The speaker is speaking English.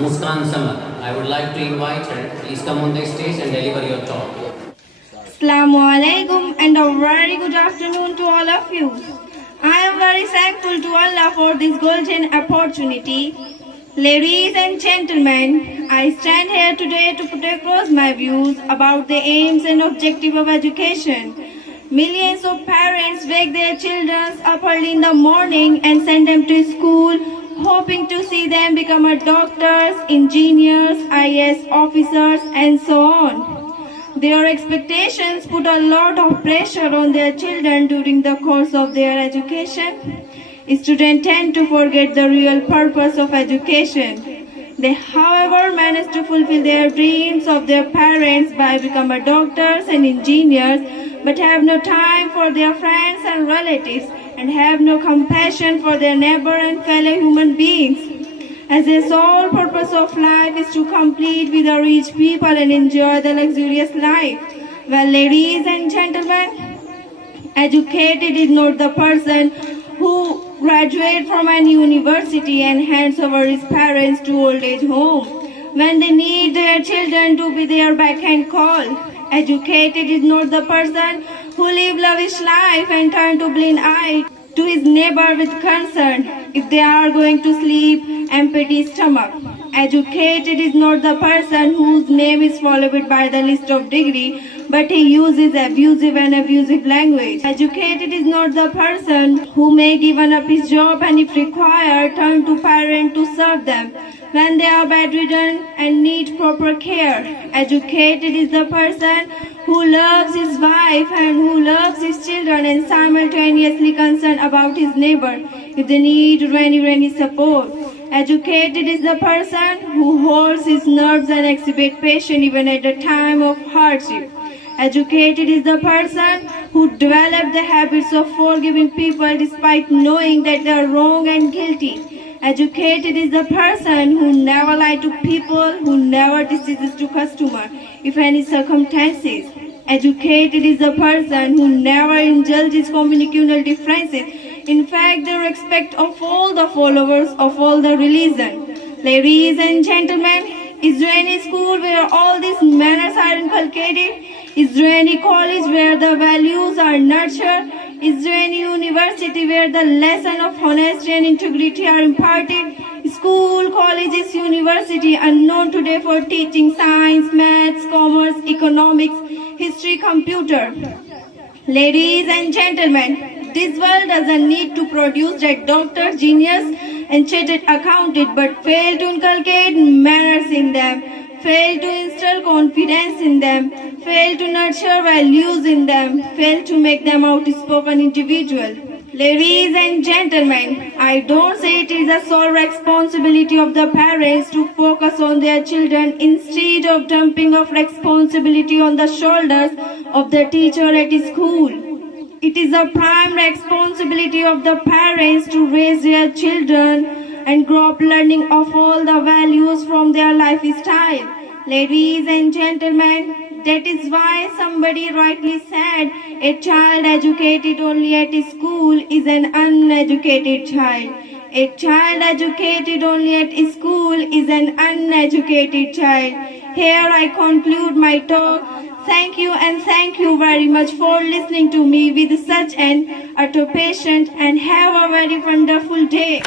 Muskan Samar. I would like to invite her. Please come on the stage and deliver your talk. Assalamu alaikum and a very good afternoon to all of you. I am very thankful to Allah for this golden opportunity. Ladies and gentlemen, I stand here today to put across my views about the aims and objectives of education. Millions of parents wake their children up early in the morning and send them to school, hoping to see them become doctors, engineers, IAS officers, and so on. Their expectations put a lot of pressure on their children during the course of their education. Students tend to forget the real purpose of education. They, however, manage to fulfill their dreams of their parents by becoming doctors and engineers, but have no time for their friends and relatives and have no compassion for their neighbor and fellow human beings. As the sole purpose of life is to compete with the rich people and enjoy the luxurious life. Well, ladies and gentlemen, educated is not the person who graduates from an university and hands over his parents to old age home when they need their children to be their backhand call. Educated is not the person who lives lavish life and turn to blind eye to his neighbor with concern if they are going to sleep empty stomach. Educated is not the person whose name is followed by the list of degree, but he uses abusive language. Educated is not the person who may give up his job and if required turn to parent to serve them when they are bedridden and need proper care. Educated is the person who loves his wife and who loves his children and simultaneously concerned about his neighbor if they need any support. Educated is the person who holds his nerves and exhibits patience even at a time of hardship. Educated is the person who develops the habits of forgiving people despite knowing that they are wrong and guilty. Educated is the person who never lies to people, who never deceives to customer, if any circumstances. Educated is the person who never indulges communal differences. In fact, the respect of all the followers of all the religion. Ladies and gentlemen, is there any school where all these manners are inculcated? Is there any college where the values are nurtured? Is there any university where the lesson of honesty and integrity are imparted? School, colleges, university are known today for teaching science, maths, commerce, economics, history, computer. Ladies and gentlemen, this world doesn't need to produce that doctor, genius, and chartered accountant, but fail to inculcate manners in them, fail to instill confidence in them, fail to nurture values in them, fail to make them outspoken individuals. Ladies and gentlemen, I don't say it is the sole responsibility of the parents to focus on their children instead of dumping of responsibility on the shoulders of the teacher at school. It is a prime responsibility of the parents to raise their children and grow up learning of all the values from their lifestyle. Ladies and gentlemen, that is why somebody rightly said, a child educated only at school is an uneducated child. A child educated only at school is an uneducated child. Here I conclude my talk. Thank you and thank you very much for listening to me with such an utter patience and have a very wonderful day.